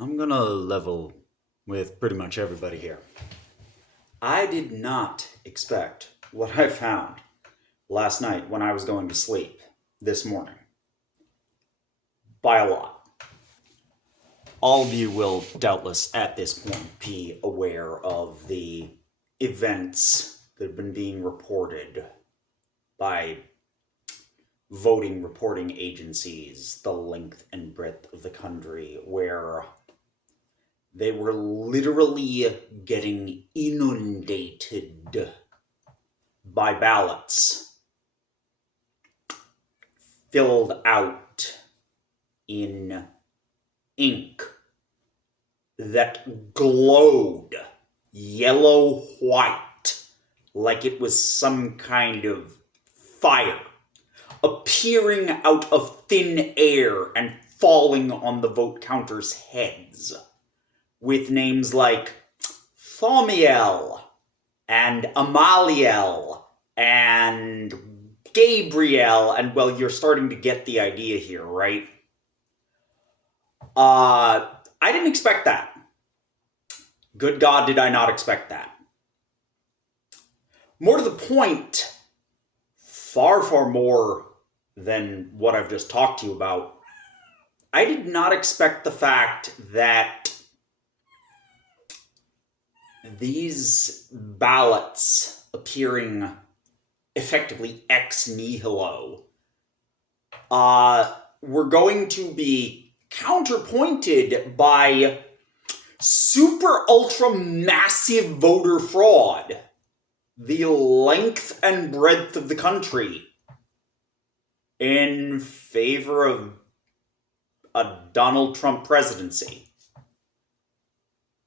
I'm gonna level with pretty much everybody here. I did not expect what I found last night when I was going to sleep this morning. By a lot. All of you will doubtless at this point be aware of the events that have been being reported by voting reporting agencies the length and breadth of the country, where they were literally getting inundated by ballots filled out in ink that glowed yellow white like it was some kind of fire, appearing out of thin air and falling on the vote counters' heads, with names like Thomiel and Amaliel and Gabriel, and well, you're starting to get the idea here, right? I didn't expect that. Good God, did I not expect that. More to the point, far, far more than what I've just talked to you about, I did not expect the fact that these ballots appearing effectively ex nihilo were going to be counterpointed by super ultra massive voter fraud, the length and breadth of the country, in favor of a Donald Trump presidency.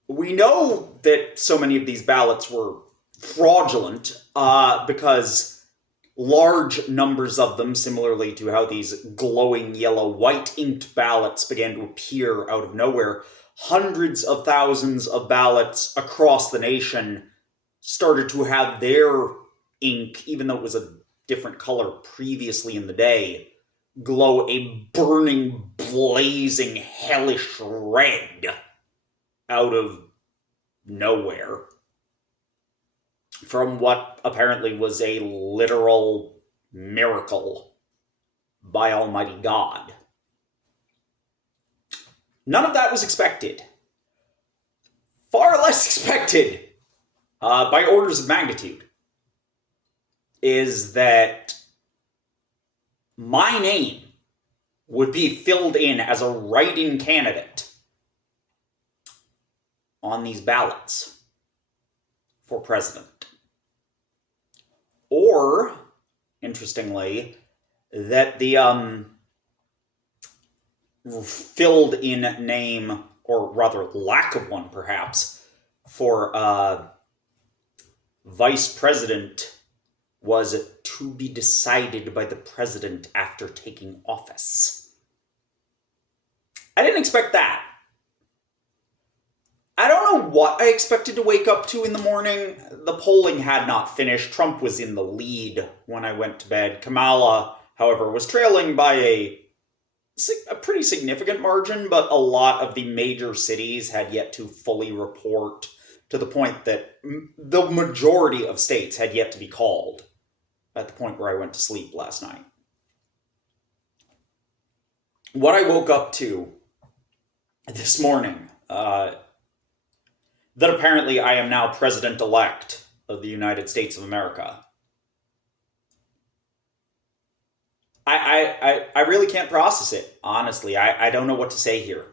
We know that so many of these ballots were fraudulent because large numbers of them, similarly to how these glowing yellow white inked ballots began to appear out of nowhere, hundreds of thousands of ballots across the nation started to have their ink, even though it was a different color previously in the day, glow a burning, blazing, hellish red out of nowhere from what apparently was a literal miracle by Almighty God. None of that was expected. Far less expected, by orders of magnitude, is that my name would be filled in as a write-in candidate on these ballots for president. Or, interestingly, that the filled in name, or rather lack of one perhaps, for vice president was to be decided by the president after taking office. I didn't expect that. I don't know what I expected to wake up to in the morning. The polling had not finished. Trump was in the lead when I went to bed. Kamala, however, was trailing by a pretty significant margin, but a lot of the major cities had yet to fully report, to the point that the majority of states had yet to be called at the point where I went to sleep last night. What I woke up to this morning, that apparently I am now president-elect of the United States of America. I really can't process it, honestly. I don't know what to say here.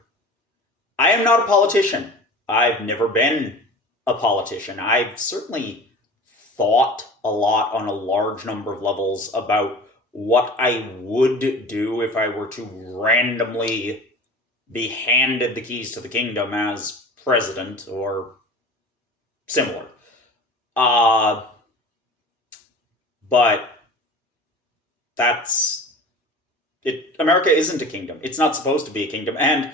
I am not a politician. I've never been a politician. I've certainly thought a lot on a large number of levels about what I would do if I were to randomly be handed the keys to the kingdom as president or similar. But that's it. America isn't a kingdom. It's not supposed to be a kingdom. And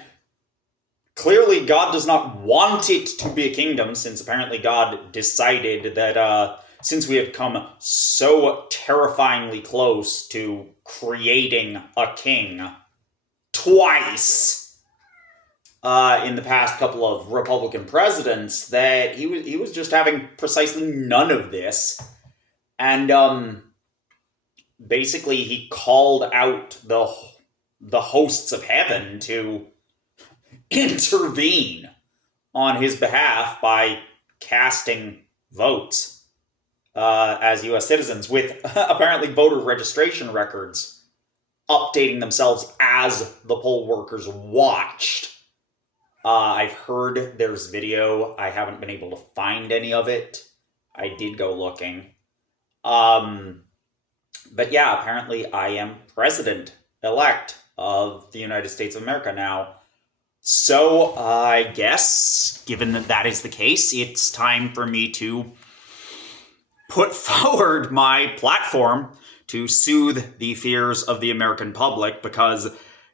clearly God does not want it to be a kingdom, since apparently God decided that since we had come so terrifyingly close to creating a king twice, in the past couple of Republican presidents that he was just having precisely none of this, and basically he called out the hosts of heaven to intervene on his behalf by casting votes as U.S. citizens, with apparently voter registration records updating themselves as the poll workers watched. I've heard there's video. I haven't been able to find any of it. I did go looking. But yeah, apparently I am president-elect of the United States of America now. So I guess, given that that is the case, it's time for me to put forward my platform to soothe the fears of the American public, because,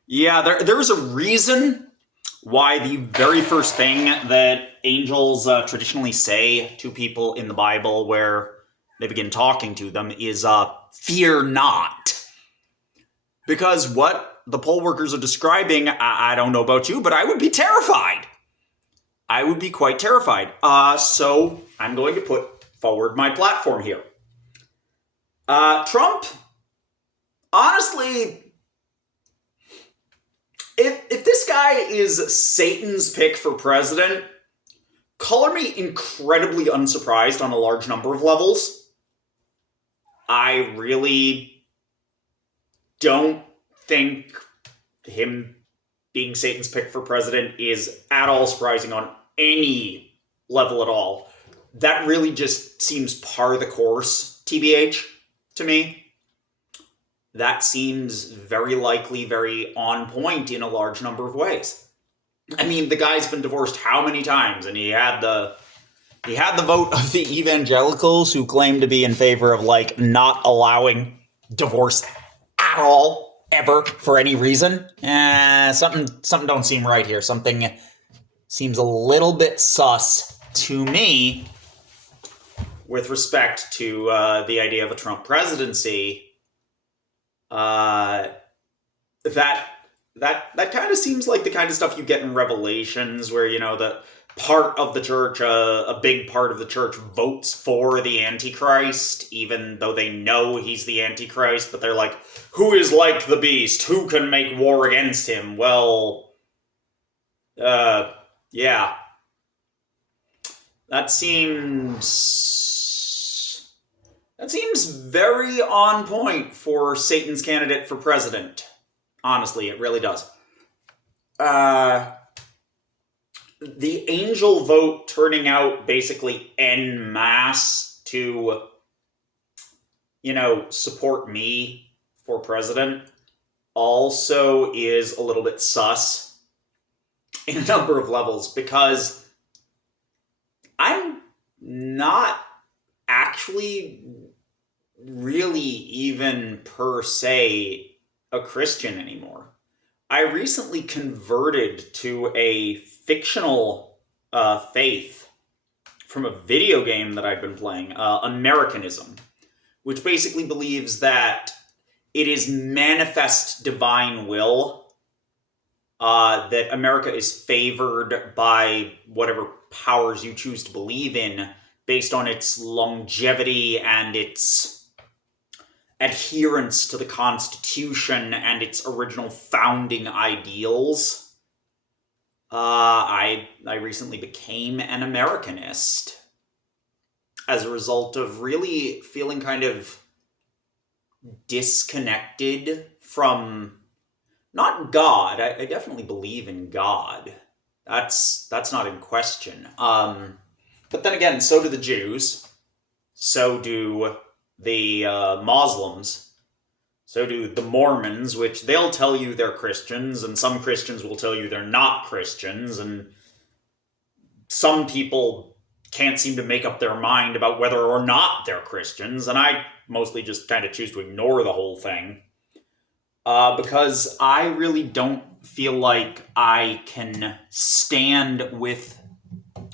yeah, there's a reason why the very first thing that angels traditionally say to people in the Bible where they begin talking to them is, fear not. Because what the poll workers are describing, I don't know about you, but I would be terrified. I would be quite terrified. So I'm going to put forward my platform here. Trump, honestly, if this guy is Satan's pick for president, color me incredibly unsurprised on a large number of levels. I really don't think him being Satan's pick for president is at all surprising on any level at all. That really just seems par the course, TBH, to me. That seems very likely, very on point in a large number of ways. I mean, the guy's been divorced how many times, and he had the vote of the evangelicals who claim to be in favor of, like, not allowing divorce at all, ever, for any reason. Something don't seem right here. Something seems a little bit sus to me with respect to the idea of a Trump presidency. That kind of seems like the kind of stuff you get in Revelations, where, you know, the part of the church, a big part of the church votes for the Antichrist, even though they know he's the Antichrist, but they're like, who is like the beast? Who can make war against him? Well, yeah. That seems very on point for Satan's candidate for president. Honestly, it really does. The angel vote turning out basically en masse to, you know, support me for president also is a little bit sus in a number of levels, because I'm not actually really even per se a Christian anymore. I recently converted to a fictional faith from a video game that I've been playing, Americanism, which basically believes that it is manifest divine will, that America is favored by whatever powers you choose to believe in based on its longevity and its adherence to the Constitution and its original founding ideals. I recently became an Americanist as a result of really feeling kind of disconnected from, not God. I definitely believe in God. That's not in question. But then again, so do the Jews. So do the Muslims. So do the Mormons, which they'll tell you they're Christians, and some Christians will tell you they're not Christians, and some people can't seem to make up their mind about whether or not they're Christians, and I mostly just kind of choose to ignore the whole thing, because I really don't feel like I can stand with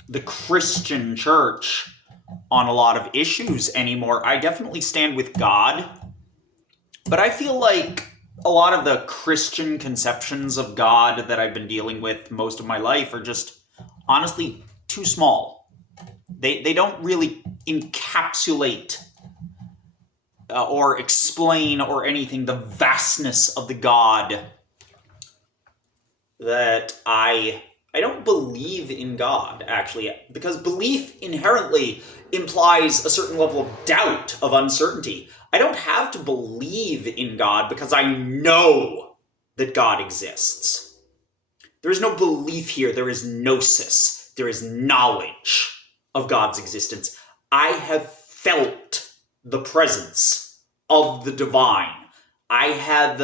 the Christian church on a lot of issues anymore. I definitely stand with God, but I feel like a lot of the Christian conceptions of God that I've been dealing with most of my life are just honestly too small. They don't really encapsulate or explain or anything the vastness of the God that I don't believe in God, actually, because belief inherently implies a certain level of doubt, of uncertainty. I don't have to believe in God because I know that God exists. There is no belief here. There is gnosis. There is knowledge of God's existence. I have felt the presence of the divine. I have,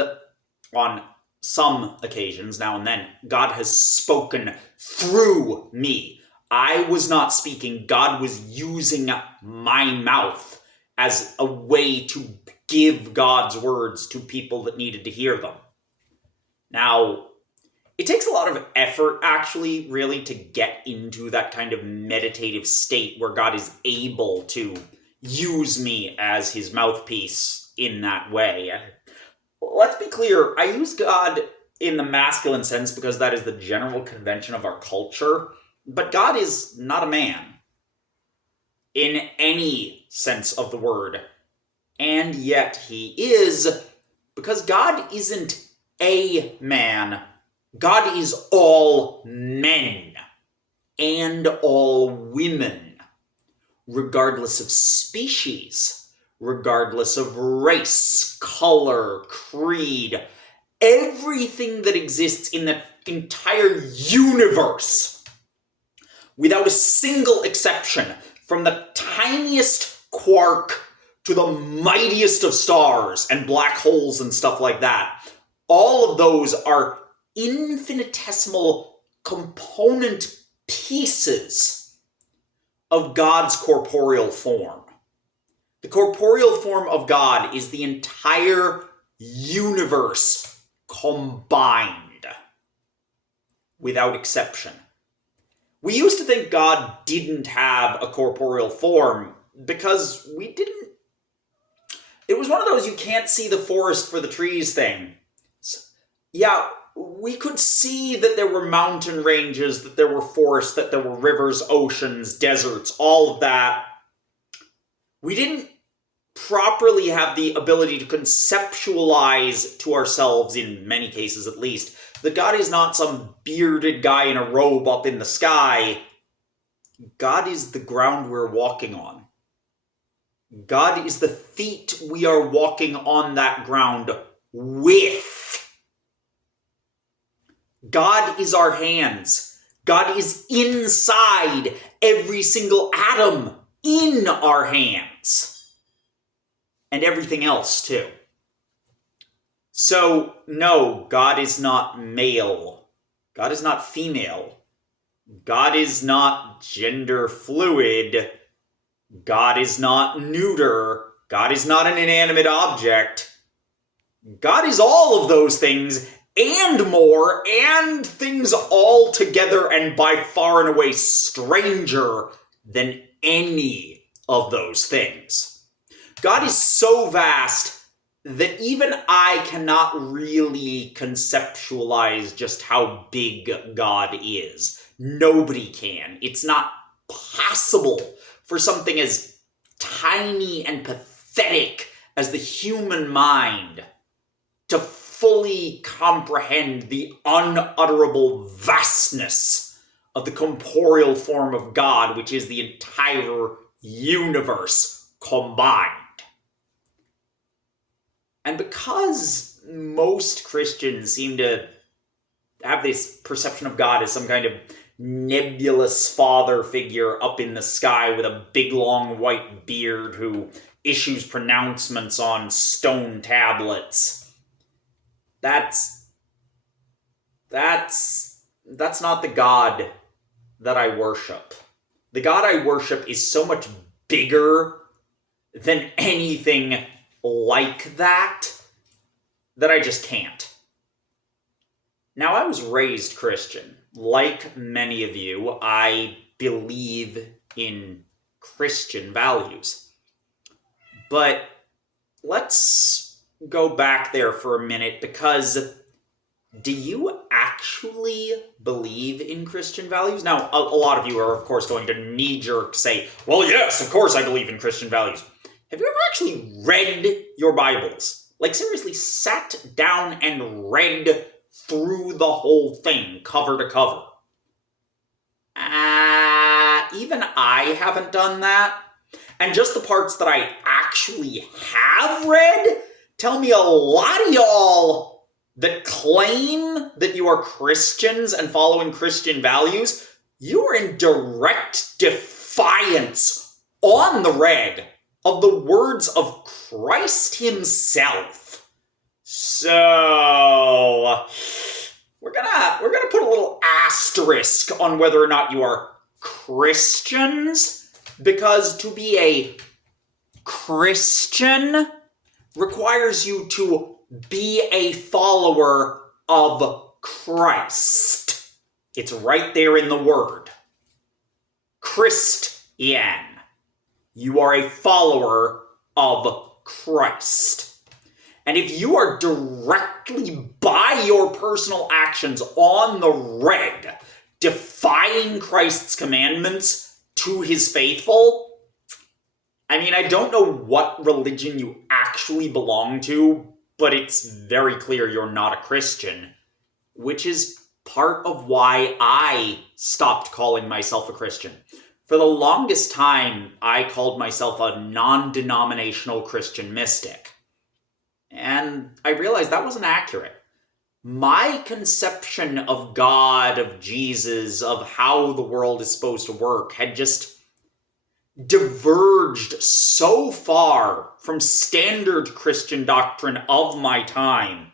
on some occasions, now and then, God has spoken through me. I was not speaking. God was using my mouth as a way to give God's words to people that needed to hear them. Now, it takes a lot of effort, actually, really, to get into that kind of meditative state where God is able to use me as his mouthpiece in that way. Let's be clear, I use God in the masculine sense because that is the general convention of our culture, but God is not a man in any sense of the word, and yet he is, because God isn't a man. God is all men and all women, regardless of species, regardless of race, color, creed, everything that exists in the entire universe, without a single exception, from the tiniest quark to the mightiest of stars and black holes and stuff like that. All of those are infinitesimal component pieces of God's corporeal form. The corporeal form of God is the entire universe combined, without exception. We used to think God didn't have a corporeal form because we didn't. It was one of those you can't see the forest for the trees thing. Yeah, we could see that there were mountain ranges, that there were forests, that there were rivers, oceans, deserts, all of that. We didn't properly have the ability to conceptualize to ourselves, in many cases at least, that God is not some bearded guy in a robe up in the sky. God is the ground we're walking on. God is the feet we are walking on that ground with. God is our hands. God is inside every single atom in our hands. And everything else, too. So, no, God is not male. God is not female. God is not gender fluid. God is not neuter. God is not an inanimate object. God is all of those things and more, and things all together and by far and away stranger than any of those things. God is so vast that even I cannot really conceptualize just how big God is. Nobody can. It's not possible for something as tiny and pathetic as the human mind to fully comprehend the unutterable vastness of the corporeal form of God, which is the entire universe combined. And because most Christians seem to have this perception of God as some kind of nebulous father figure up in the sky with a big long white beard who issues pronouncements on stone tablets, That's not the God that I worship. The God I worship is so much bigger than anything like that I just can't. Now, I was raised Christian. Like many of you, I believe in Christian values. But let's go back there for a minute, because do you actually believe in Christian values? Now, a lot of you are, of course, going to knee-jerk say, well, yes, of course I believe in Christian values. Have you ever actually read your Bibles? Like, seriously, sat down and read through the whole thing, cover to cover? Even I haven't done that. And just the parts that I actually have read tell me a lot of y'all that claim that you are Christians and following Christian values, you are in direct defiance on the red of the words of Christ himself. So we're gonna put a little asterisk on whether or not you are Christians, because to be a Christian requires you to be a follower of Christ. It's right there in the word. Christian. You are a follower of Christ. And if you are directly, by your personal actions on the red, defying Christ's commandments to his faithful, I mean, I don't know what religion you actually belong to, but it's very clear you're not a Christian, which is part of why I stopped calling myself a Christian. For the longest time, I called myself a non-denominational Christian mystic. And I realized that wasn't accurate. My conception of God, of Jesus, of how the world is supposed to work had just diverged so far from standard Christian doctrine of my time,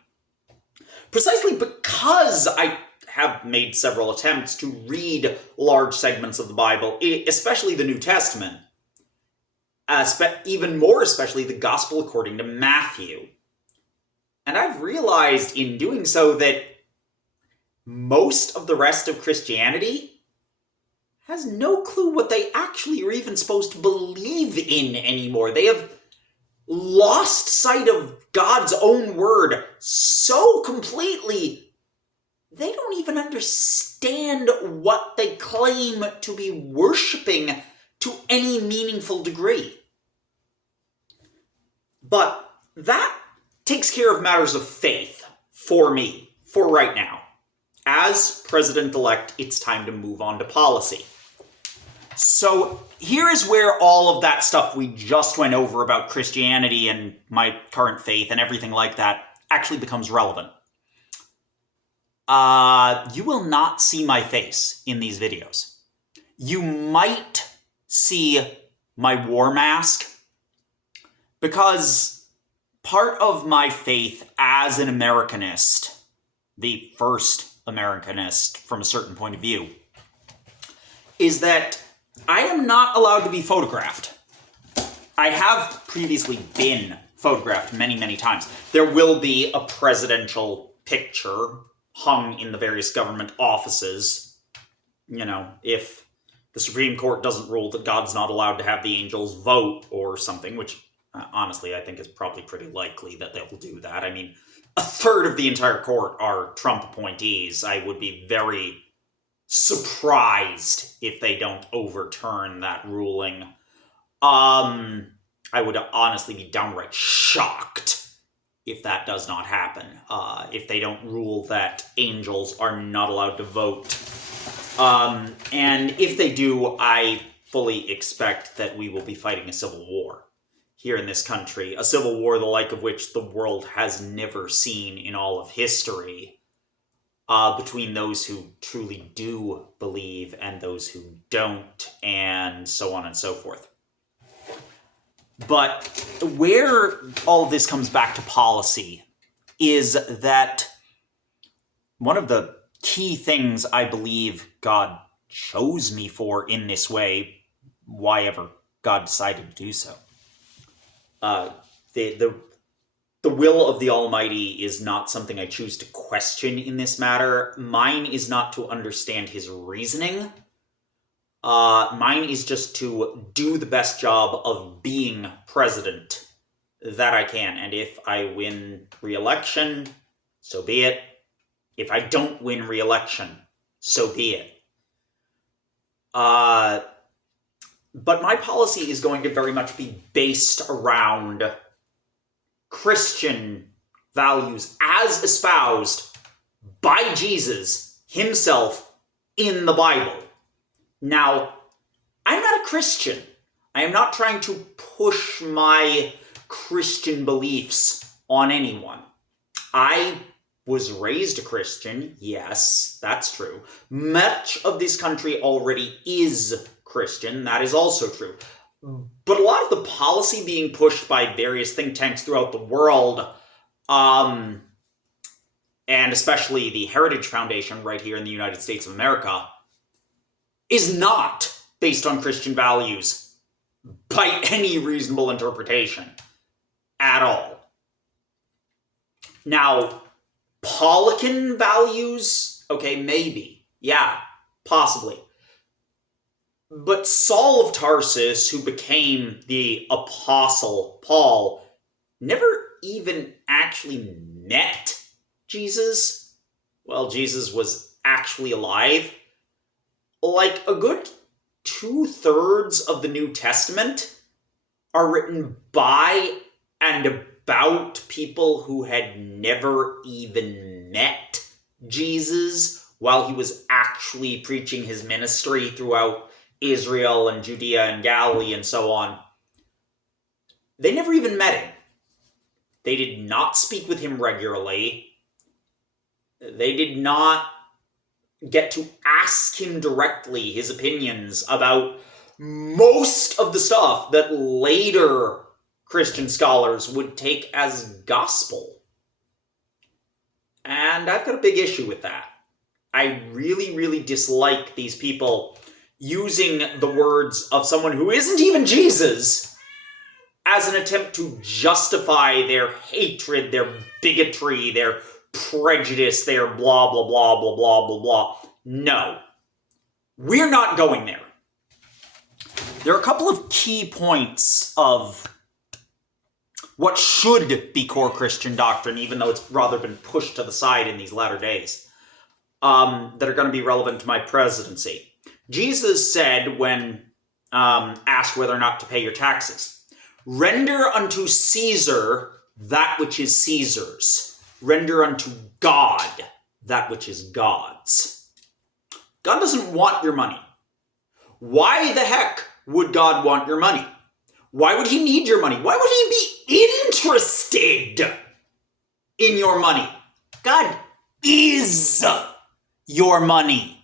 precisely because I have made several attempts to read large segments of the Bible, especially the New Testament, even more especially the Gospel according to Matthew. And I've realized in doing so that most of the rest of Christianity has no clue what they actually are even supposed to believe in anymore. They have lost sight of God's own word so completely, they don't even understand what they claim to be worshiping to any meaningful degree. But that takes care of matters of faith for me, for right now. As president-elect, it's time to move on to policy. So here is where all of that stuff we just went over about Christianity and my current faith and everything like that actually becomes relevant. You will not see my face in these videos. You might see my war mask, because part of my faith as an Americanist, the first Americanist from a certain point of view, is that I am not allowed to be photographed. I have previously been photographed many, many times. There will be a presidential picture hung in the various government offices. You know, if the Supreme Court doesn't rule that God's not allowed to have the angels vote or something, which honestly I think is probably pretty likely that they'll do that. I mean, a third of the entire court are Trump appointees. I would be very surprised if they don't overturn that ruling. I would honestly be downright shocked if that does not happen. If they don't rule that angels are not allowed to vote. And if they do, I fully expect that we will be fighting a civil war here in this country. A civil war the like of which the world has never seen in all of history. Between those who truly do believe and those who don't, and so on and so forth. But where all of this comes back to policy is that one of the key things I believe God chose me for in this way, why ever God decided to do so. The will of the Almighty is not something I choose to question in this matter. Mine is not to understand his reasoning. Mine is just to do the best job of being president that I can. And if I win re-election, so be it. If I don't win re-election, so be it. But my policy is going to very much be based around Christian values as espoused by Jesus himself in the Bible. Now, I'm not a Christian. I am not trying to push my Christian beliefs on anyone. I was raised a Christian, yes, that's true. Much of this country already is Christian, that is also true. But a lot of the policy being pushed by various think tanks throughout the world, and especially the Heritage Foundation right here in the United States of America, is not based on Christian values by any reasonable interpretation at all. Now, Paulican values? Okay, maybe. Yeah, possibly. But Saul of Tarsus, who became the Apostle Paul, never even actually met Jesus. Well, Jesus was actually alive. Like, a good 2/3 of the New Testament are written by and about people who had never even met Jesus while he was actually preaching his ministry throughout Israel and Judea and Galilee and so on. They never even met him. They did not speak with him regularly. They did not get to ask him directly his opinions about most of the stuff that later Christian scholars would take as gospel. And I've got a big issue with that. I really, really dislike these people using the words of someone who isn't even Jesus as an attempt to justify their hatred, their bigotry, their prejudice, their blah, blah, blah, blah, blah, blah, blah. No. We're not going there. There are a couple of key points of what should be core Christian doctrine, even though it's rather been pushed to the side in these latter days, that are going to be relevant to my presidency. Jesus said when asked whether or not to pay your taxes, "Render unto Caesar that which is Caesar's. Render unto God that which is God's." God doesn't want your money. Why the heck would God want your money? Why would he need your money? Why would he be interested in your money? God is your money.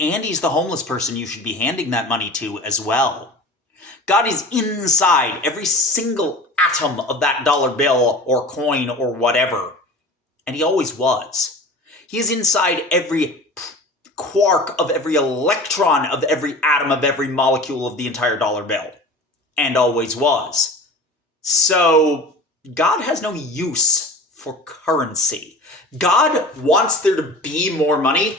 And he's the homeless person you should be handing that money to as well. God is inside every single atom of that dollar bill or coin or whatever. And he always was. He is inside every quark of every electron of every atom of every molecule of the entire dollar bill. And always was. So God has no use for currency. God wants there to be more money.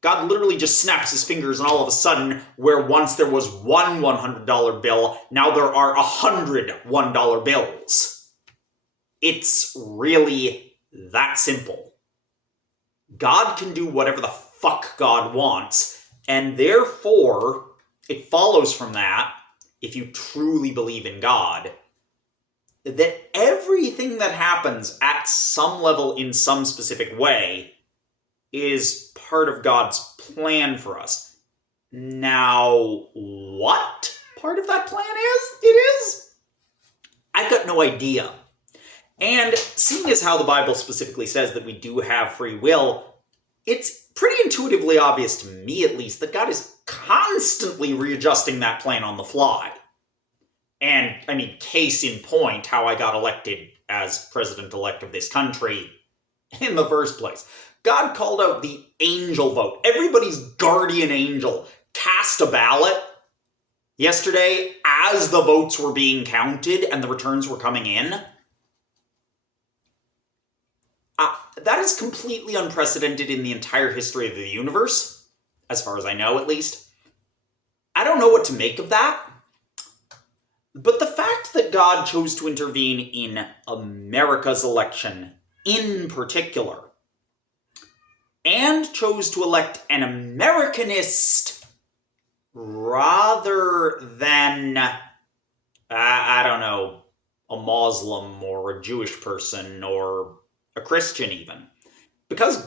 God literally just snaps his fingers and all of a sudden, where once there was one $100 bill, now there are 100 $1 bills. It's really that simple. God can do whatever the fuck God wants, and therefore, it follows from that, if you truly believe in God, that everything that happens at some level in some specific way is part of God's plan for us. Now, what part of that plan is? I've got no idea. And seeing as how the Bible specifically says that we do have free will, it's pretty intuitively obvious to me, at least, that God is constantly readjusting that plan on the fly. And, I mean, case in point, how I got elected as president-elect of this country in the first place. God called out the angel vote. Everybody's guardian angel cast a ballot yesterday as the votes were being counted and the returns were coming in. That is completely unprecedented in the entire history of the universe, as far as I know, at least. I don't know what to make of that. But the fact that God chose to intervene in America's election in particular, and chose to elect an Americanist rather than, I don't know, a Muslim or a Jewish person or a Christian even. Because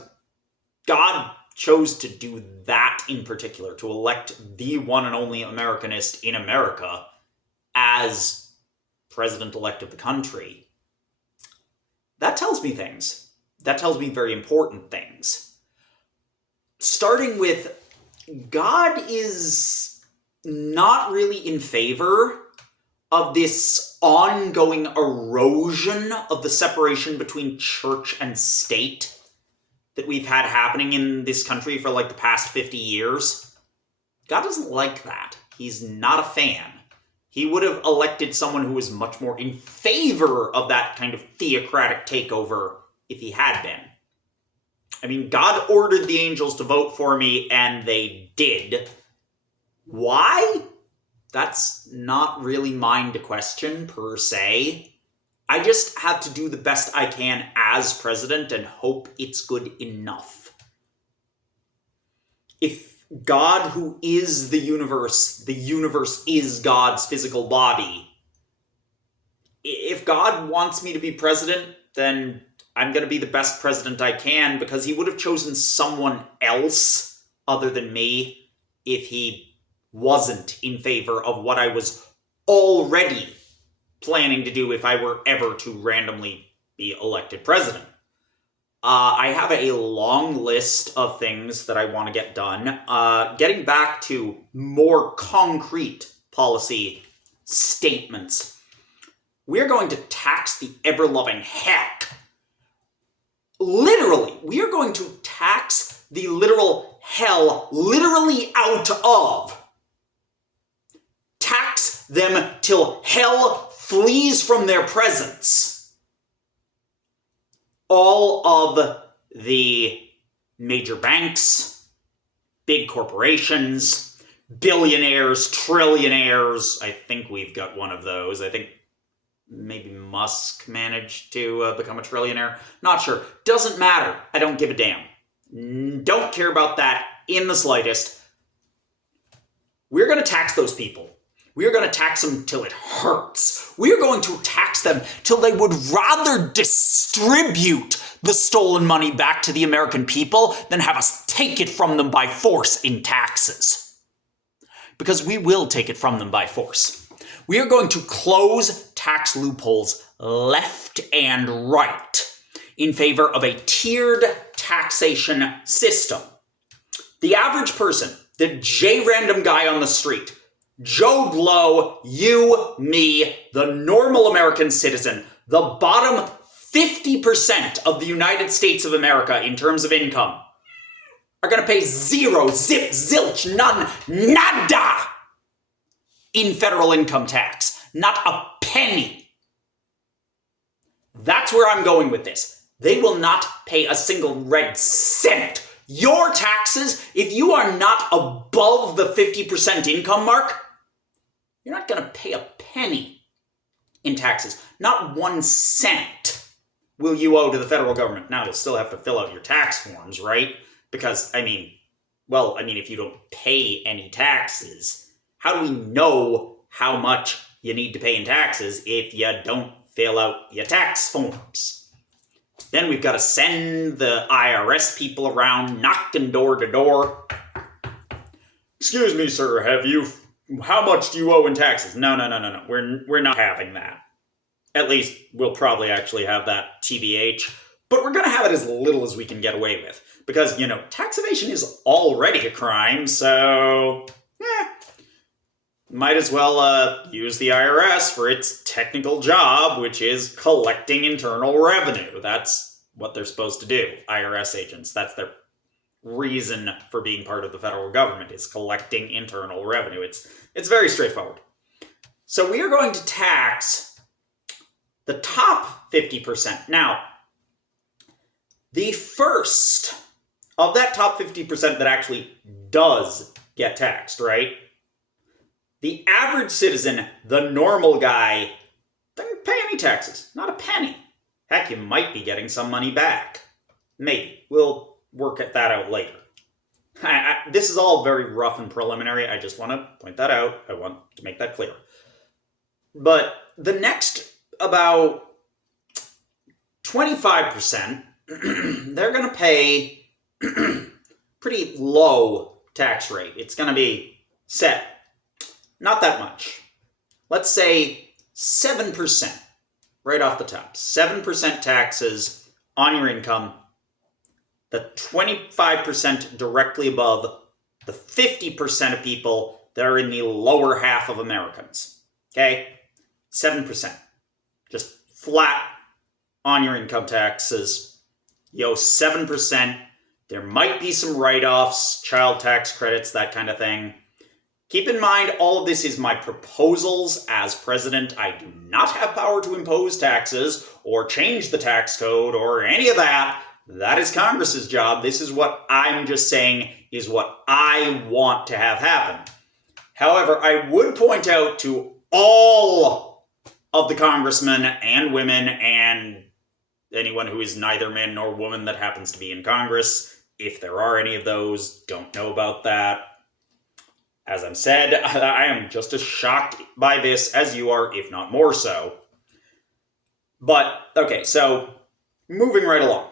God chose to do that in particular, to elect the one and only Americanist in America as president-elect of the country, that tells me things. That tells me very important things. Starting with, God is not really in favor of this ongoing erosion of the separation between church and state that we've had happening in this country for like the past 50 years. God doesn't like that. He's not a fan. He would have elected someone who was much more in favor of that kind of theocratic takeover if he had been. I mean, God ordered the angels to vote for me, and they did. Why? That's not really mine to question, per se. I just have to do the best I can as president and hope it's good enough. If God, who is the universe is God's physical body, if God wants me to be president, then I'm going to be the best president I can, because he would have chosen someone else other than me if he wasn't in favor of what I was already planning to do if I were ever to randomly be elected president. I have a long list of things that I want to get done. Getting back to more concrete policy statements, we're going to tax the ever-loving heck. Literally, we are going to tax the literal hell literally out of. Tax them till hell flees from their presence. All of the major banks, big corporations, billionaires, trillionaires. I think we've got one of those. I think maybe Musk managed to become a trillionaire. Not sure. Doesn't matter. I don't give a damn. Don't care about that in the slightest. We're going to tax those people. We are going to tax them till it hurts. We are going to tax them till they would rather distribute the stolen money back to the American people than have us take it from them by force in taxes. Because we will take it from them by force. We are going to close tax loopholes left and right in favor of a tiered taxation system. The average person, the J-random guy on the street, Joe Blow, you, me, the normal American citizen, the bottom 50% of the United States of America in terms of income, are going to pay zero, zip, zilch, none, nada in federal income tax. Not a penny. That's where I'm going with this. They will not pay a single red cent. Your taxes, if you are not above the 50% income mark, you're not going to pay a penny in taxes. Not 1 cent will you owe to the federal government. Now, you'll still have to fill out your tax forms, right? Because, if you don't pay any taxes, how do we know how much you need to pay in taxes if you don't fill out your tax forms? Then we've got to send the IRS people around knocking door to door. Excuse me, sir, how much do you owe in taxes? No. We're not having that. At least we'll probably actually have that TBH. But we're going to have it as little as we can get away with. Because, tax evasion is already a crime, so might as well use the IRS for its technical job, which is collecting internal revenue. That's what they're supposed to do, IRS agents. That's their reason for being part of the federal government, is collecting internal revenue. It's very straightforward. So we are going to tax the top 50%. Now, the first of that top 50% that actually does get taxed, right? The average citizen, the normal guy, doesn't pay any taxes. Not a penny. Heck, you might be getting some money back. Maybe. We'll work that out later. This is all very rough and preliminary. I just want to point that out. I want to make that clear. But the next about 25%, they're going to pay pretty low tax rate. It's going to be set. Not that much. Let's say 7% right off the top. 7% taxes on your income. The 25% directly above the 50% of people that are in the lower half of Americans. Okay? 7%. Just flat on your income taxes. 7%. There might be some write-offs, child tax credits, that kind of thing. Keep in mind, all of this is my proposals as president. I do not have power to impose taxes or change the tax code or any of that. That is Congress's job. This is what I'm just saying is what I want to have happen. However, I would point out to all of the congressmen and women and anyone who is neither man nor woman that happens to be in Congress, if there are any of those, don't know about that. As I've said, I am just as shocked by this as you are, if not more so. But, okay, so moving right along.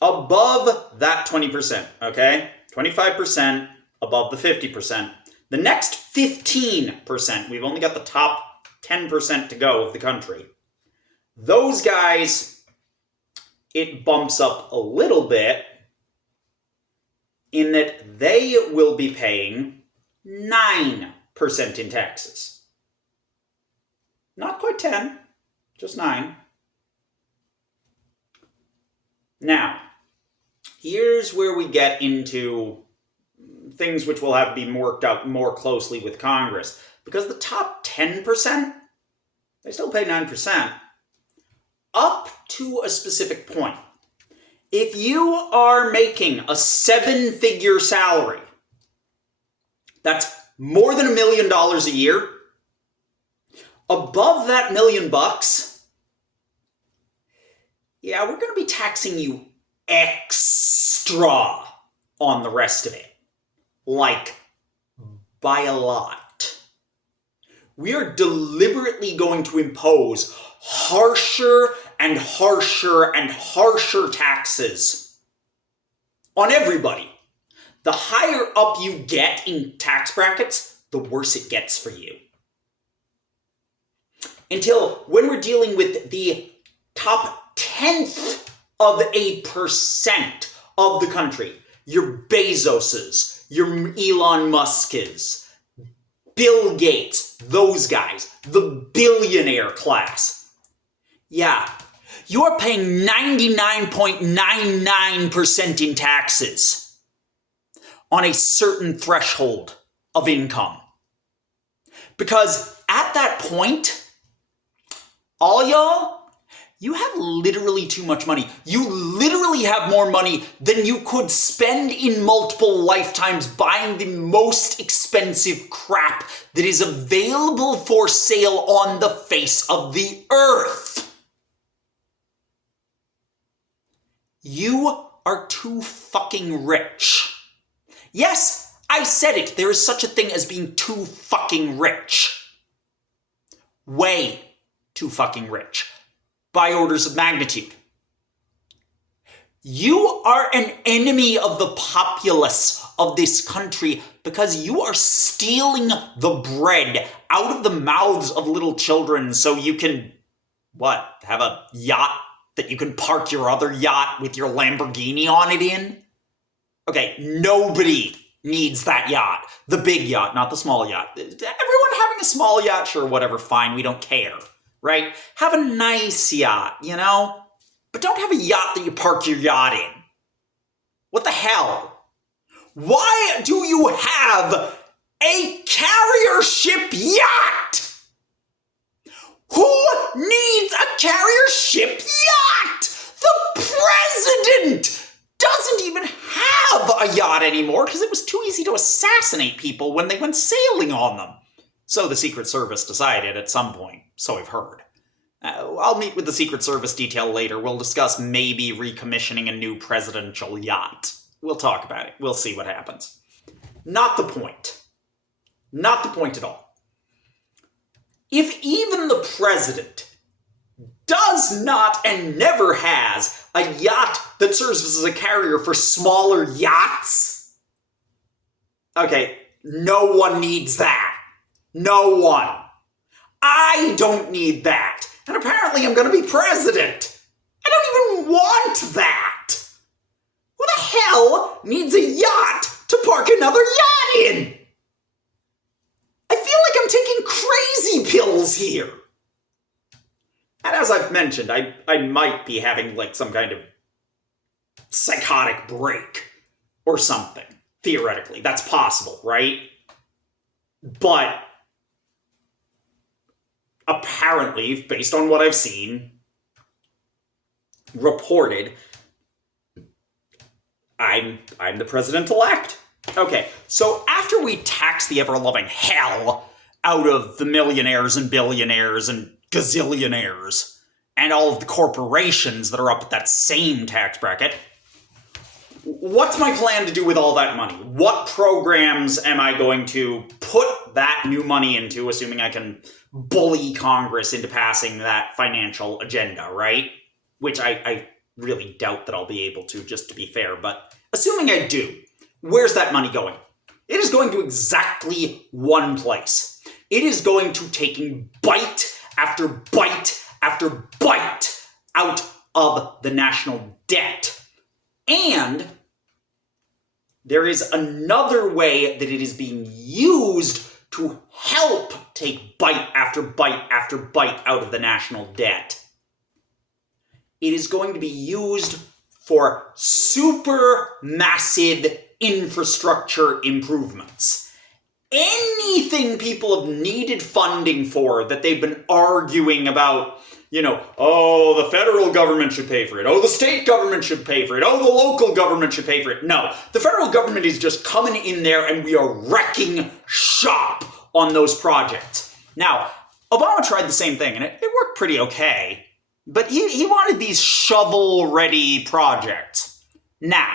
Above that 20%, okay? 25% above the 50%. The next 15%, we've only got the top 10% to go of the country. Those guys, it bumps up a little bit in that they will be paying 9% in taxes. Not quite 10, just 9. Now, here's where we get into things which will have to be worked out more closely with Congress. Because the top 10%, they still pay 9%, up to a specific point. If you are making a 7-figure salary, that's more than $1 million a year, above that $1 million, yeah, we're going to be taxing you extra on the rest of it. Like, by a lot. We are deliberately going to impose harsher and harsher and harsher taxes on everybody. The higher up you get in tax brackets, the worse it gets for you. Until when we're dealing with the top 10th of a percent of the country, your Bezoses, your Elon Musk's, Bill Gates, those guys, the billionaire class. Yeah, you're paying 99.99% in taxes on a certain threshold of income. Because at that point, all y'all, you have literally too much money. You literally have more money than you could spend in multiple lifetimes buying the most expensive crap that is available for sale on the face of the earth. You are too fucking rich. Yes, I said it. There is such a thing as being too fucking rich. Way too fucking rich. By orders of magnitude. You are an enemy of the populace of this country because you are stealing the bread out of the mouths of little children so you can, have a yacht that you can park your other yacht with your Lamborghini on it in? Okay, nobody needs that yacht. The big yacht, not the small yacht. Everyone having a small yacht, sure, whatever, fine, we don't care. Right? Have a nice yacht, you know? But don't have a yacht that you park your yacht in. What the hell? Why do you have a carrier ship yacht? Who needs a carrier ship yacht? The president doesn't even have a yacht anymore because it was too easy to assassinate people when they went sailing on them. So the Secret Service decided at some point, so I've heard. I'll meet with the Secret Service detail later. We'll discuss maybe recommissioning a new presidential yacht. We'll talk about it. We'll see what happens. Not the point. Not the point at all. If even the president does not and never has a yacht that serves as a carrier for smaller yachts, okay, no one needs that. No one. I don't need that. And apparently I'm going to be president. I don't even want that. Who the hell needs a yacht to park another yacht in? I feel like I'm taking crazy pills here. And as I've mentioned, I might be having like some kind of psychotic break or something. Theoretically, that's possible, right? But apparently, based on what I've seen, reported, I'm the president-elect. Okay, so after we tax the ever-loving hell out of the millionaires and billionaires and gazillionaires and all of the corporations that are up at that same tax bracket, what's my plan to do with all that money? What programs am I going to put that new money into, assuming I can bully Congress into passing that financial agenda, right? Which I really doubt that I'll be able to, just to be fair. But assuming I do, where's that money going? It is going to exactly one place. It is going to taking bite after bite after bite out of the national debt. And there is another way that it is being used to help take bite after bite after bite out of the national debt. It is going to be used for super massive infrastructure improvements. Anything people have needed funding for that they've been arguing about, oh, the federal government should pay for it. Oh, the state government should pay for it. Oh, the local government should pay for it. No, the federal government is just coming in there and we are wrecking shop on those projects. Now, Obama tried the same thing and it worked pretty okay, but he wanted these shovel-ready projects. Nah,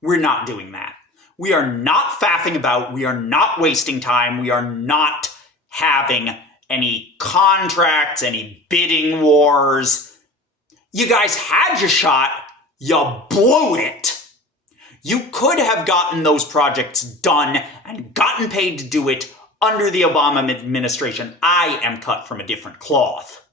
we're not doing that. We are not faffing about. We are not wasting time. We are not having any contracts, any bidding wars. You guys had your shot. You blew it. You could have gotten those projects done and gotten paid to do it under the Obama administration. I am cut from a different cloth.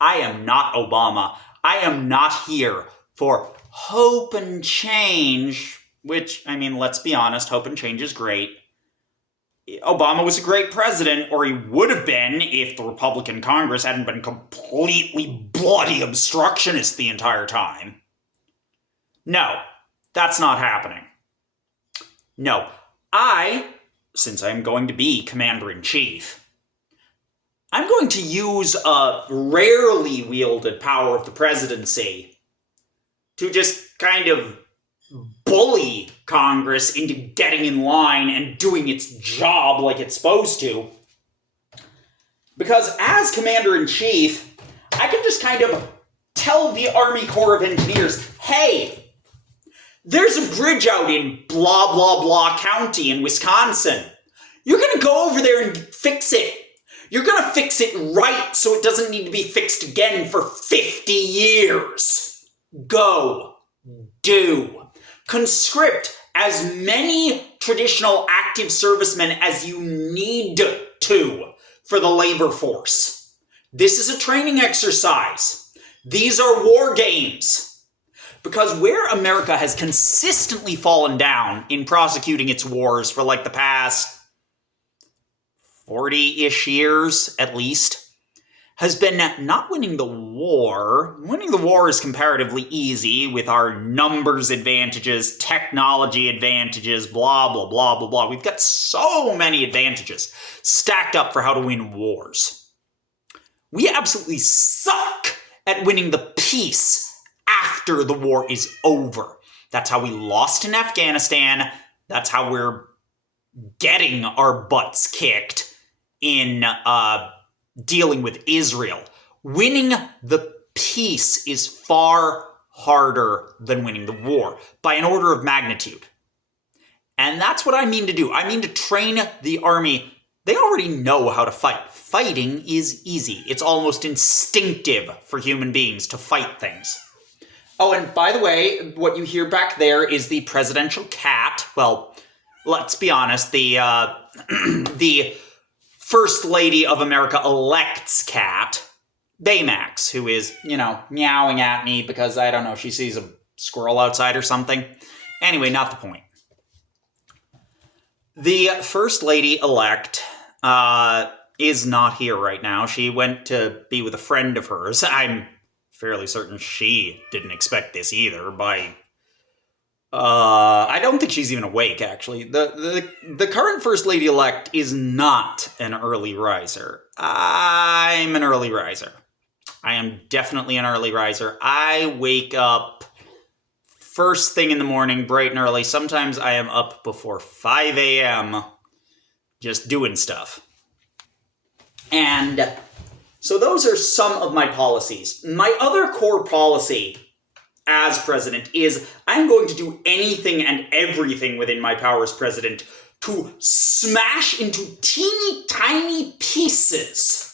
I am not Obama. I am not here for hope and change, which, let's be honest, hope and change is great. Obama was a great president, or he would have been if the Republican Congress hadn't been completely bloody obstructionist the entire time. No, that's not happening. No, since I'm going to be commander-in-chief, I'm going to use a rarely wielded power of the presidency to just kind of bully Congress into getting in line and doing its job like it's supposed to. Because as commander-in-chief, I can just kind of tell the Army Corps of Engineers, hey, there's a bridge out in blah, blah, blah county in Wisconsin. You're going to go over there and fix it. You're going to fix it right so it doesn't need to be fixed again for 50 years. Go. Do. Conscript as many traditional active servicemen as you need to for the labor force. This is a training exercise. These are war games. Because where America has consistently fallen down in prosecuting its wars for like the past 40-ish years, at least, has been not winning the war. Winning the war is comparatively easy with our numbers advantages, technology advantages, blah, blah, blah, blah, blah. We've got so many advantages stacked up for how to win wars. We absolutely suck at winning the peace after the war is over. That's how we lost in Afghanistan. That's how we're getting our butts kicked in dealing with Israel. Winning the peace is far harder than winning the war, by an order of magnitude. And that's what I mean to do. I mean to train the army. They already know how to fight. Fighting is easy. It's almost instinctive for human beings to fight things. Oh, and by the way, what you hear back there is the presidential cat. Well, let's be honest, the the First Lady of America-elect's cat, Baymax, who is, meowing at me because, I don't know, she sees a squirrel outside or something. Anyway, not the point. The First Lady-elect is not here right now. She went to be with a friend of hers. I'm fairly certain she didn't expect this either. I don't think she's even awake, actually. The current First Lady-elect is not an early riser. I'm an early riser. I am definitely an early riser. I wake up first thing in the morning, bright and early. Sometimes I am up before 5 a.m. just doing stuff. And so those are some of my policies. My other core policy as president is I'm going to do anything and everything within my power as president to smash into teeny tiny pieces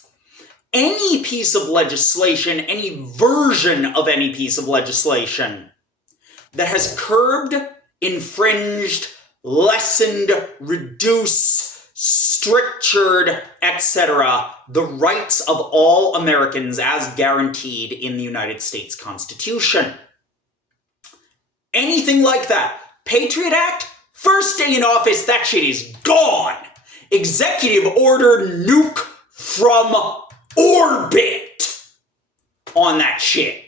any piece of legislation, any version of any piece of legislation that has curbed, infringed, lessened, reduced, strictured, etc., the rights of all Americans as guaranteed in the United States Constitution. Anything like that. Patriot Act, first day in office, that shit is gone. Executive order nuke from orbit on that shit.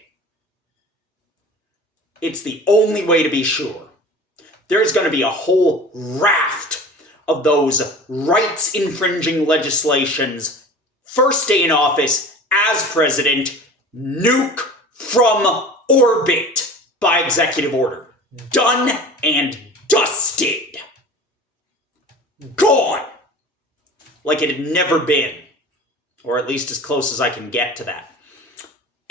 It's the only way to be sure. There's going to be a whole raft of those rights-infringing legislations, first day in office, as president, nuke from orbit by executive order. Done and dusted. Gone. Like it had never been. Or at least as close as I can get to that.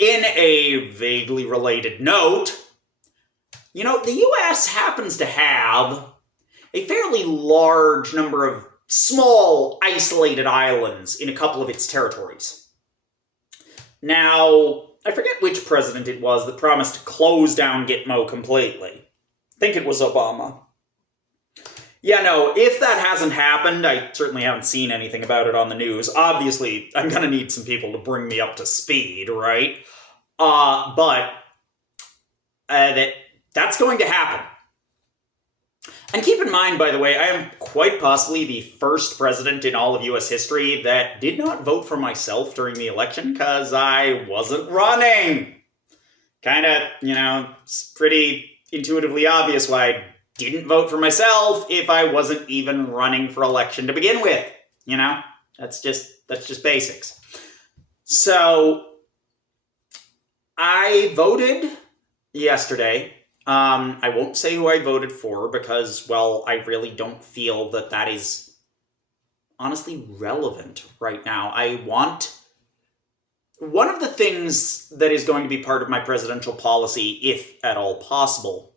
In a vaguely related note, the U.S. happens to have a fairly large number of small, isolated islands in a couple of its territories. Now, I forget which president it was that promised to close down Gitmo completely. I think it was Obama. Yeah, no, if that hasn't happened, I certainly haven't seen anything about it on the news. Obviously, I'm going to need some people to bring me up to speed, right? But that's going to happen. And keep in mind, by the way, I am quite possibly the first president in all of U.S. history that did not vote for myself during the election because I wasn't running. Kind of, it's pretty intuitively obvious why I didn't vote for myself if I wasn't even running for election to begin with. That's just basics. So, I voted yesterday. I won't say who I voted for because, well, I really don't feel that is honestly relevant right now. One of the things that is going to be part of my presidential policy, if at all possible,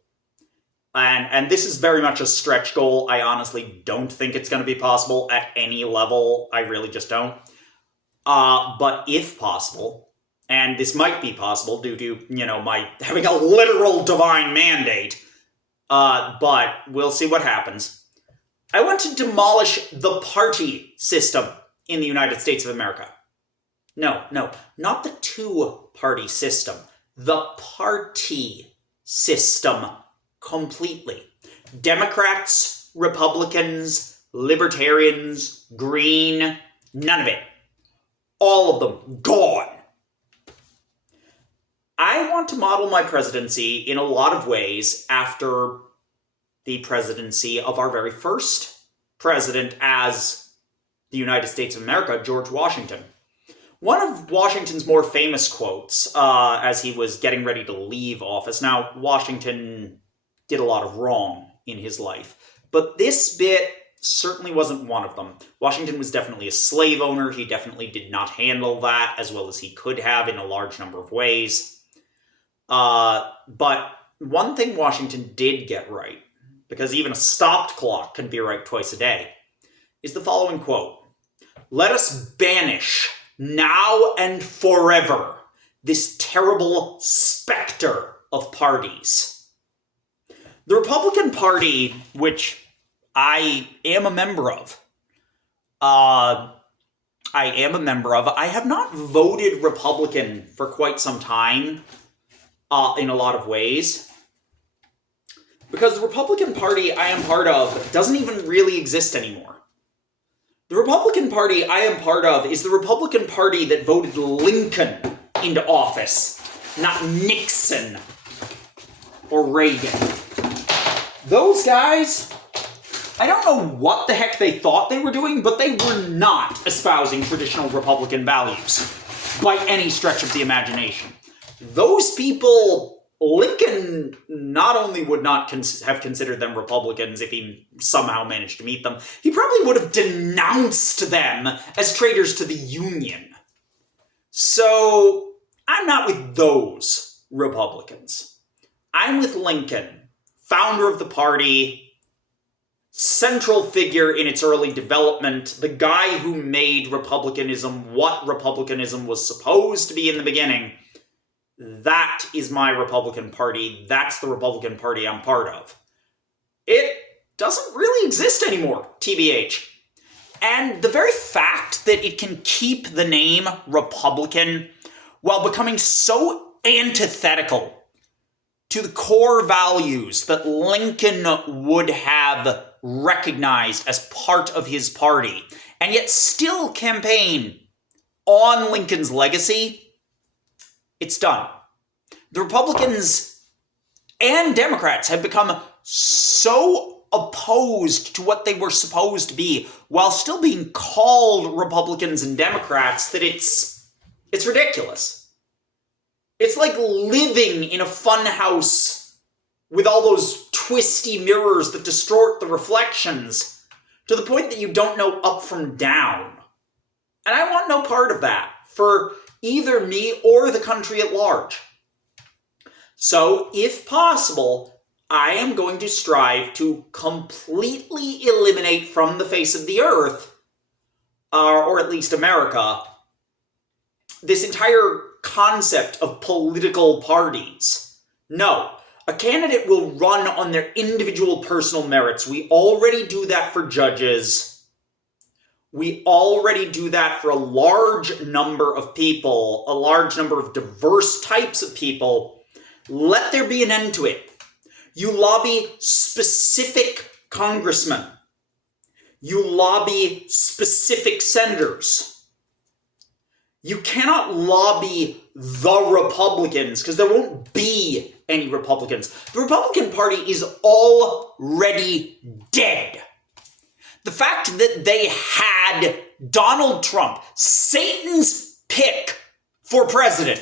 and this is very much a stretch goal. I honestly don't think it's going to be possible at any level. I really just don't. But if possible, and this might be possible due to, my having a literal divine mandate, but we'll see what happens. I want to demolish the party system in the United States of America. No, not the two-party system. The party system completely. Democrats, Republicans, Libertarians, Green, none of it. All of them gone. I want to model my presidency in a lot of ways after the presidency of our very first president as the United States of America, George Washington. One of Washington's more famous quotes as he was getting ready to leave office. Now, Washington did a lot of wrong in his life, but this bit certainly wasn't one of them. Washington was definitely a slave owner. He definitely did not handle that as well as he could have in a large number of ways. But one thing Washington did get right, because even a stopped clock can be right twice a day, is the following quote: "Let us banish now and forever this terrible specter of parties." The Republican Party, which I am a member of, I have not voted Republican for quite some time, in a lot of ways, because the Republican Party I am part of doesn't even really exist anymore. The Republican Party I am part of is the Republican Party that voted Lincoln into office, not Nixon or Reagan. Those guys, I don't know what the heck they thought they were doing, but they were not espousing traditional Republican values by any stretch of the imagination. Those people, Lincoln not only would not have considered them Republicans if he somehow managed to meet them, he probably would have denounced them as traitors to the Union. So, I'm not with those Republicans. I'm with Lincoln, founder of the party, central figure in its early development, the guy who made republicanism what republicanism was supposed to be in the beginning. That is my Republican Party. That's the Republican Party I'm part of. It doesn't really exist anymore, TBH. And the very fact that it can keep the name Republican while becoming so antithetical to the core values that Lincoln would have recognized as part of his party, and yet still campaign on Lincoln's legacy, it's done. The Republicans and Democrats have become so opposed to what they were supposed to be while still being called Republicans and Democrats that it's ridiculous. It's like living in a fun house with all those twisty mirrors that distort the reflections to the point that you don't know up from down. And I want no part of that for either me or the country at large. So, if possible, I am going to strive to completely eliminate from the face of the earth, or at least America, this entire concept of political parties. No, a candidate will run on their individual personal merits. We already do that for judges. We already do that for a large number of people, a large number of diverse types of people. Let there be an end to it. You lobby specific congressmen. You lobby specific senators. You cannot lobby the Republicans, because there won't be any Republicans. The Republican Party is already dead. The fact that they had Donald Trump, Satan's pick for president,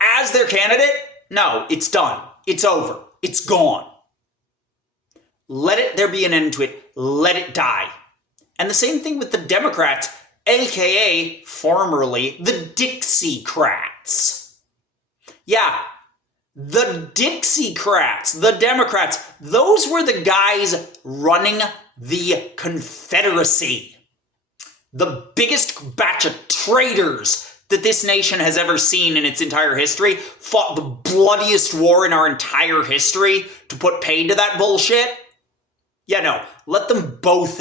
as their candidate, no, it's done. It's over. It's gone. Let there be an end to it. Let it die. And the same thing with the Democrats, aka formerly the Dixiecrats. Yeah, the Dixiecrats, the Democrats, those were the guys running the Confederacy. The biggest batch of traitors that this nation has ever seen in its entire history, fought the bloodiest war in our entire history to put paid to that bullshit. Yeah, no, let them both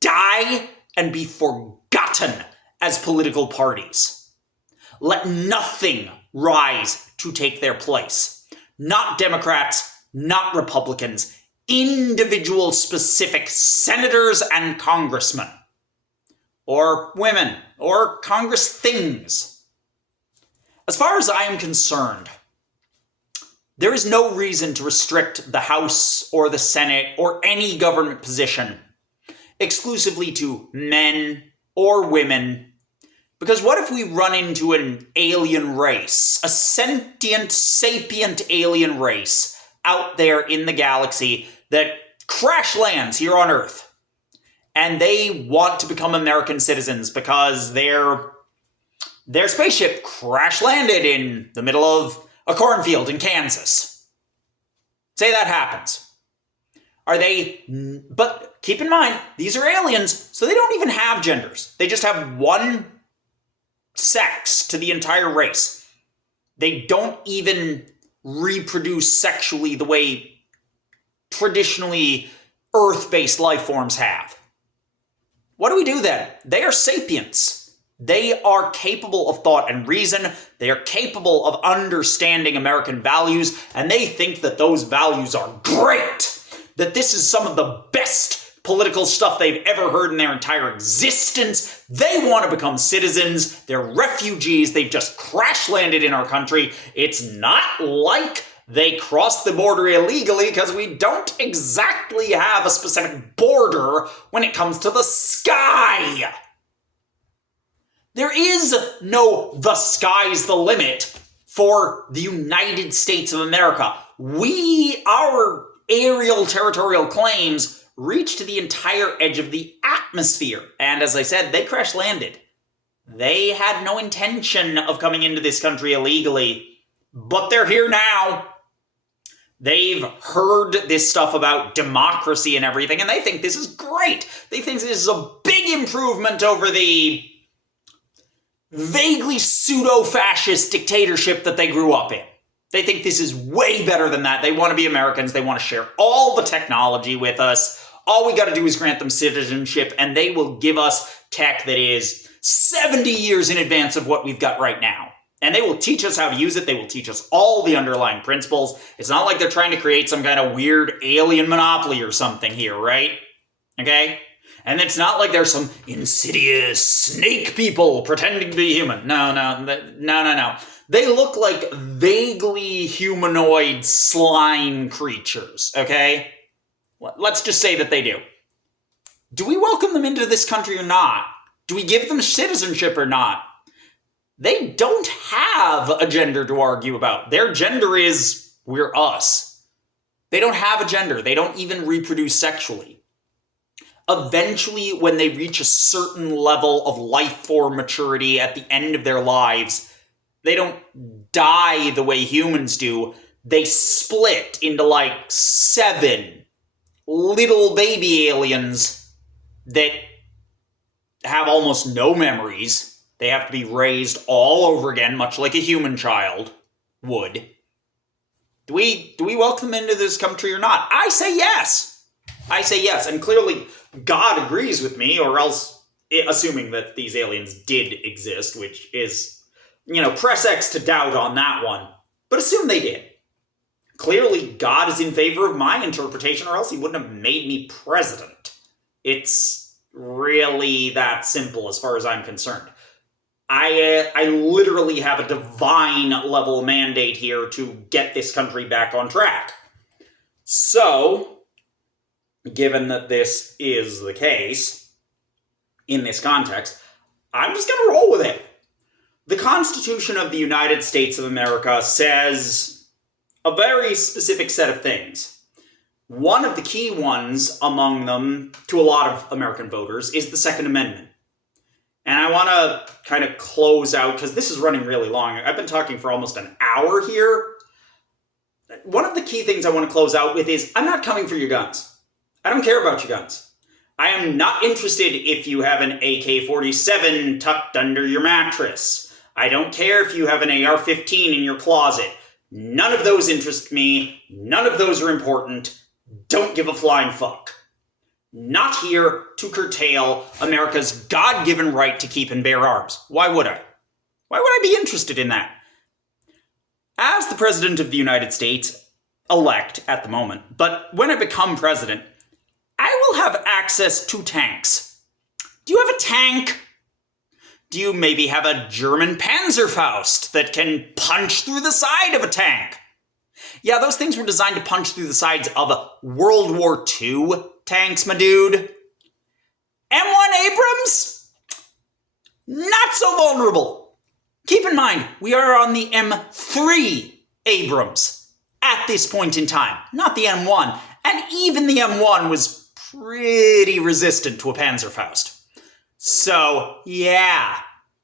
die and be forgotten as political parties. Let nothing rise to take their place. Not Democrats, not Republicans, individual specific senators and congressmen. Or women, or Congress things. As far as I am concerned, there is no reason to restrict the House or the Senate or any government position exclusively to men or women. Because what if we run into an alien race, a sentient, sapient alien race out there in the galaxy that crash lands here on Earth. And they want to become American citizens because their spaceship crash landed in the middle of a cornfield in Kansas. Say that happens. But keep in mind, these are aliens, so they don't even have genders. They just have one sex to the entire race. They don't even reproduce sexually the way traditionally Earth-based life forms have. What do we do then? They are sapients. They are capable of thought and reason. They are capable of understanding American values, and they think that those values are great. That this is some of the best political stuff they've ever heard in their entire existence. They want to become citizens. They're refugees. They've just crash landed in our country. It's not like they crossed the border illegally because we don't exactly have a specific border when it comes to the sky. There is no the sky's the limit for the United States of America. Our aerial territorial claims reach to the entire edge of the atmosphere. And as I said, they crash landed. They had no intention of coming into this country illegally, but they're here now. They've heard this stuff about democracy and everything, and they think this is great. They think this is a big improvement over the vaguely pseudo-fascist dictatorship that they grew up in. They think this is way better than that. They want to be Americans. They want to share all the technology with us. All we got to do is grant them citizenship, and they will give us tech that is 70 years in advance of what we've got right now. And they will teach us how to use it. They will teach us all the underlying principles. It's not like they're trying to create some kind of weird alien monopoly or something here, right? Okay? And it's not like there's some insidious snake people pretending to be human. No. They look like vaguely humanoid slime creatures, okay? Let's just say that they do. Do we welcome them into this country or not? Do we give them citizenship or not? They don't have a gender to argue about. Their gender is, we're us. They don't have a gender. They don't even reproduce sexually. Eventually, when they reach a certain level of life form maturity at the end of their lives, they don't die the way humans do. They split into like 7 little baby aliens that have almost no memories. They have to be raised all over again, much like a human child would. Do we welcome them into this country or not? I say yes. I say yes. And clearly God agrees with me, or else, assuming that these aliens did exist, which is, press X to doubt on that one. But assume they did. Clearly God is in favor of my interpretation, or else he wouldn't have made me president. It's really that simple as far as I'm concerned. I literally have a divine level mandate here to get this country back on track. So, given that this is the case, in this context, I'm just going to roll with it. The Constitution of the United States of America says a very specific set of things. One of the key ones among them, to a lot of American voters, is the Second Amendment. And I want to kind of close out, because this is running really long. I've been talking for almost an hour here. One of the key things I want to close out with is, I'm not coming for your guns. I don't care about your guns. I am not interested if you have an AK-47 tucked under your mattress. I don't care if you have an AR-15 in your closet. None of those interest me. None of those are important. Don't give a flying fuck. Not here to curtail America's God-given right to keep and bear arms. Why would I? Why would I be interested in that? As the President of the United States, elect at the moment, but when I become president, I will have access to tanks. Do you have a tank? Do you maybe have a German Panzerfaust that can punch through the side of a tank? Yeah, those things were designed to punch through the sides of World War II tanks, my dude. M1 Abrams? Not so vulnerable. Keep in mind, we are on the M3 Abrams at this point in time, not the M1. And even the M1 was pretty resistant to a Panzerfaust. So, yeah,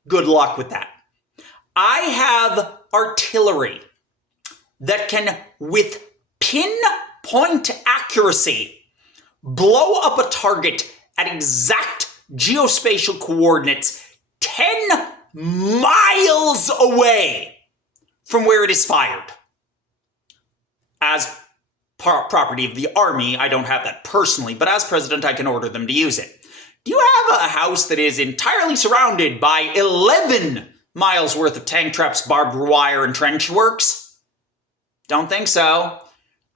good luck with that. I have artillery that can, with pinpoint accuracy, blow up a target at exact geospatial coordinates 10 miles away from where it is fired. As property of the army, I don't have that personally, but as president, I can order them to use it. Do you have a house that is entirely surrounded by 11 miles worth of tank traps, barbed wire, and trench works? Don't think so.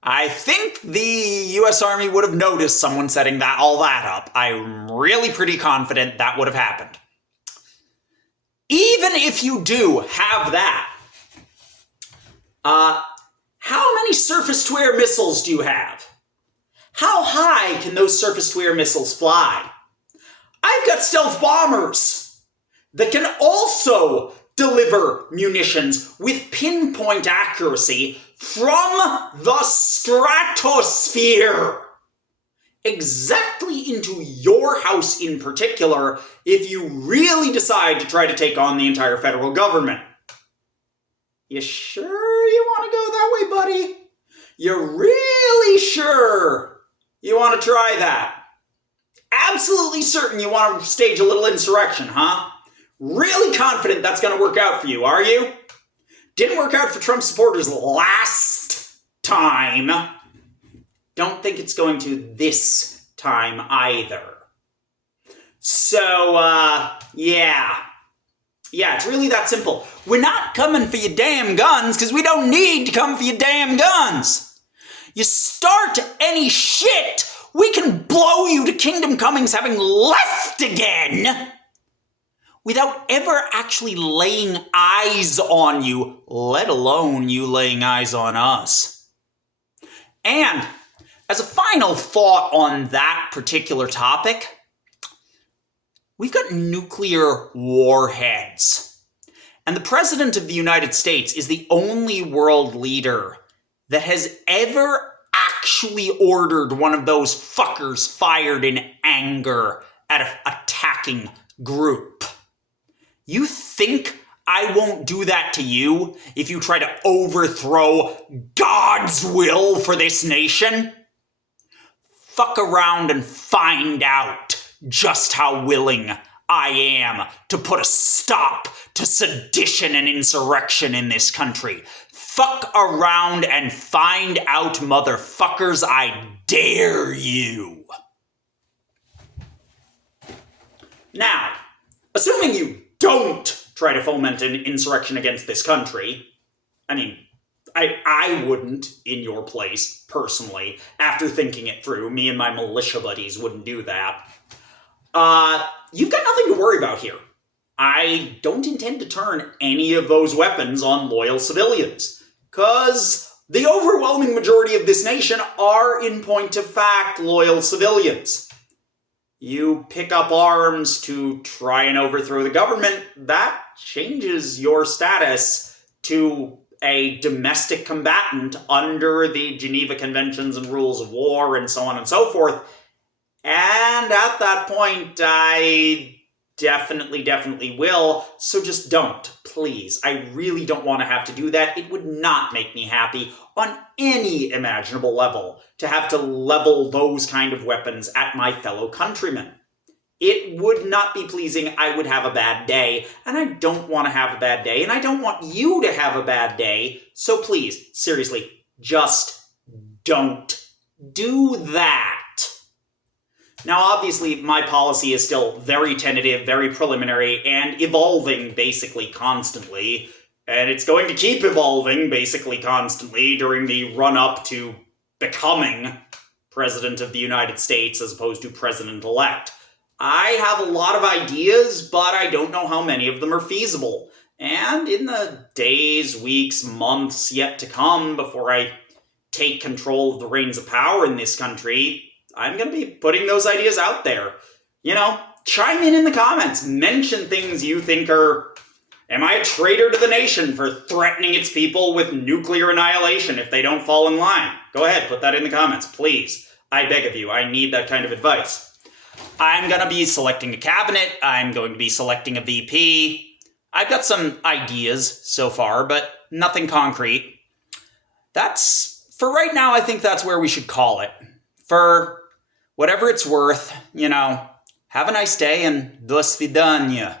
I think the U.S. Army would have noticed someone setting all that up. I'm really pretty confident that would have happened. Even if you do have that, how many surface-to-air missiles do you have? How high can those surface-to-air missiles fly? I've got stealth bombers that can also deliver munitions with pinpoint accuracy from the stratosphere. Exactly into your house in particular, if you really decide to try to take on the entire federal government. You sure you want to go that way, buddy? You're really sure you want to try that? Absolutely certain you want to stage a little insurrection, huh? Really confident that's going to work out for you, are you? Didn't work out for Trump supporters last time. Don't think it's going to this time either. So, yeah. Yeah, it's really that simple. We're not coming for your damn guns because we don't need to come for your damn guns. You start any shit, we can blow you to Kingdom Comings having left again without ever actually laying eyes on you, let alone you laying eyes on us. And as a final thought on that particular topic, we've got nuclear warheads. And the President of the United States is the only world leader that has ever actually ordered one of those fuckers fired in anger at an attacking group. You think I won't do that to you if you try to overthrow God's will for this nation? Fuck around and find out just how willing I am to put a stop to sedition and insurrection in this country. Fuck around and find out, motherfuckers. I dare you. Now, assuming you don't try to foment an insurrection against this country, I mean, I wouldn't in your place, personally, after thinking it through. Me and my militia buddies wouldn't do that. You've got nothing to worry about here. I don't intend to turn any of those weapons on loyal civilians, because the overwhelming majority of this nation are, in point of fact, loyal civilians. You pick up arms to try and overthrow the government, that changes your status to a domestic combatant under the Geneva Conventions and rules of war and so on and so forth. And at that point, I definitely will. So just don't, please. I really don't want to have to do that. It would not make me happy on any imaginable level to have to level those kind of weapons at my fellow countrymen. It would not be pleasing. I would have a bad day, and I don't want to have a bad day, and I don't want you to have a bad day. So please, seriously, just don't do that. Now, obviously, my policy is still very tentative, very preliminary, and evolving basically constantly. And it's going to keep evolving basically constantly during the run-up to becoming President of the United States as opposed to President-elect. I have a lot of ideas, but I don't know how many of them are feasible. And in the days, weeks, months yet to come before I take control of the reins of power in this country, I'm going to be putting those ideas out there. You know, chime in the comments. Mention things you think are Am I a traitor to the nation for threatening its people with nuclear annihilation if they don't fall in line? Go ahead, put that in the comments, please. I beg of you, I need that kind of advice. I'm going to be selecting a cabinet. I'm going to be selecting a VP. I've got some ideas so far, but nothing concrete. For right now, I think that's where we should call it. For whatever it's worth, have a nice day and do svidaniya.